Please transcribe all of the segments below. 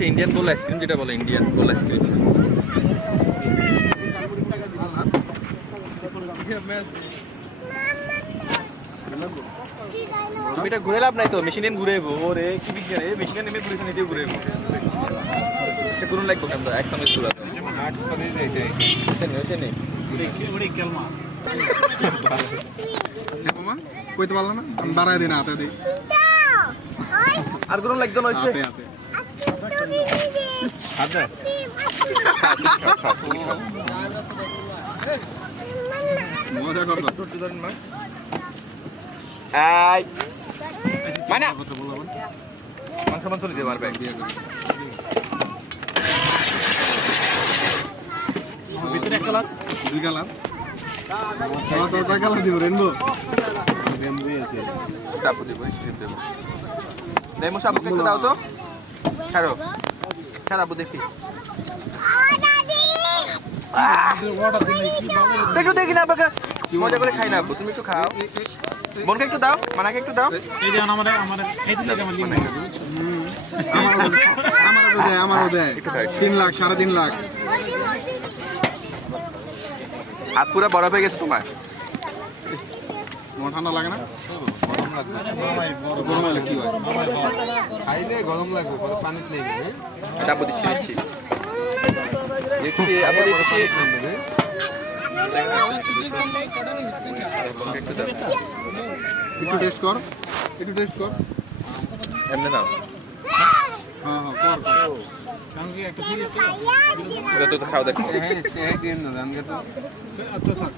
হচ্ছে ইন্ডিয়ান গোল আইসক্রিম, যেটা বলে ইন্ডিয়ান গোল আইসক্রিম। তুমি এটা ঘুরে লাভ নাই তো, মেশিন ঘুরে ওরে কি বিজ্ঞান, এই মেশিন নেমে ঘুরেছে, নিজেও ঘুরে সে করুন লাগবো আমরা একসঙ্গে চুলা কইতে পারলো না, দাঁড়ায় দিন হাতে দিই আর কোনো লাগতো নয় মজা করবো। মানে মাংস মাংস নিতে পারবে। ভিতরে এক কালার, দুই কালার, কয় কালার দিব? রেনবো সাবু দেবো, স্ট্রিপ দেবো। লেমু সাবুকে একটু দাও তো, ছাড়ো ছাড়াবো দেখি, একটু দেখি না বাবা, মজা করে খাই না আব্বু, তুমি একটু খাও। বোনকে একটু দাও, মানাকে একটু দাও। এই যে আমারও দেয় 3 লাখ 3.5 লাখ। হাত পুরো বরফ হয়ে গেছে তোমার। তোমার ঠান্ডা লাগে না? গরম লাগবে, গরম হলে কি হয়? খাইলে গরম লাগবে, পানি লেগে যাবে। এটা আব্বু দিচ্ছি দিচ্ছি দিচ্ছি আব্বু দিচ্ছি। একটু টেস্ট কর, একটু টেস্ট কর। এমনি নাও, হ্যাঁ হ্যাঁ কর। এটা তো খাও দেখো। হ্যাঁ দিন না জানগে তো। আচ্ছা থাক,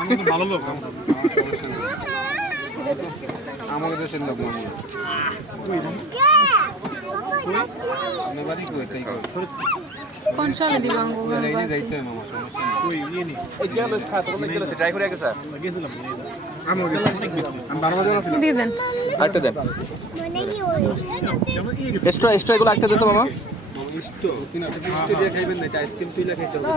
আমি তো ভালো লোক, আমাকে দেশের লোক মানে কোন সালে দিবাং যাইতে মামা ট্রাই করে আগে স্যার দিয়ে দেন। আরেকটা দেন, এক্সট্রা এক্সট্রা এগুলো একটা দিন তো মামা। খাইবেন না, আইসক্রিম তুইলা খাইতে হবে।